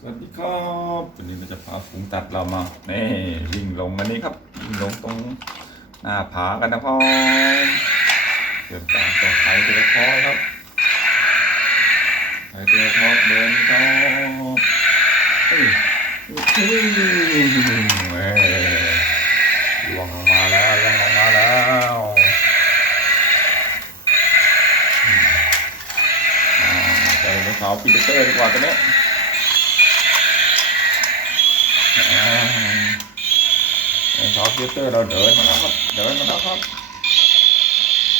สวัสดีครับวันนี้เราจะพาฝูงตัดเรามานี่วิ่งลงมานี่ครับวิ่งลงตรงหน้าผากันนะพ่อเกิดการต่อไข่เจอคอครับไข่เจอคอเดินครับเฮ้ยเฮ้ยเฮ้ยล่วงลงมาแล้วลวงลงมาแล้วอืมอ่าเจอในเขาปีเตอร์ดีกว่าตัวนี้ ไอ้ซอฟต์ฟิลเตอร์เราเดินมาแล้วครับ เดินมาแล้วครับ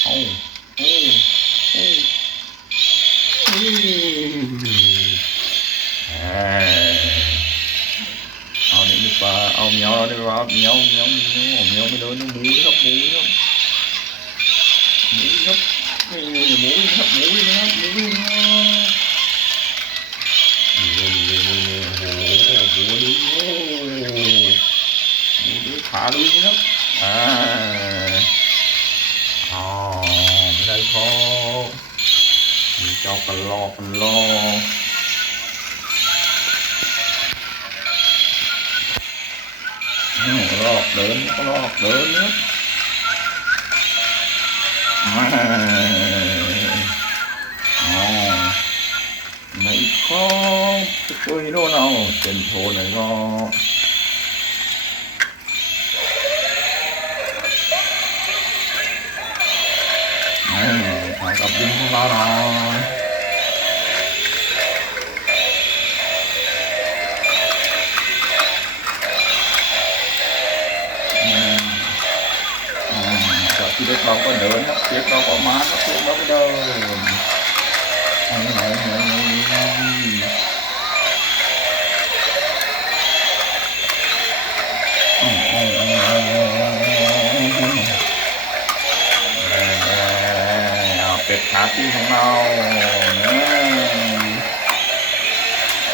เอาโอ้โอ้เฮ้ยเนี่ดีกว่าเอาเหมียวเราไดีกว่าเหมียวเหมียวเหมียวเหมียวไม่เดินหมูครับหมูครับหมูครับ ดิขาลุยนะครับอ่าอ๋อไม่ได้พอมีเจ้ากันลอกันลอกอืมลอกเดินก็ลอกเดินนะอ่าอ๋อไม่ครบช่วยโน่นเอาเป็นโทนเลยก็ อถ่ายกับดินของเราหน่อยจับที่เล็กเราก็เดินครับเล็กเราก็มาครับเล็กเราก็เดินไหนไหนไหน ที่ของเราเนี่ย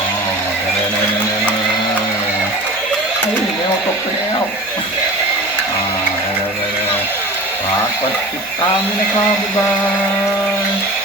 อ๋อเนี่ยเนี่ยเนี่ยเนี่ยเนี่ยเฮ้ยแมวตกไปแล้วอ่าเนี่ยเนี่ยเนี่ยฝากกดติดตามด้วยนะครับบ๊ายบาย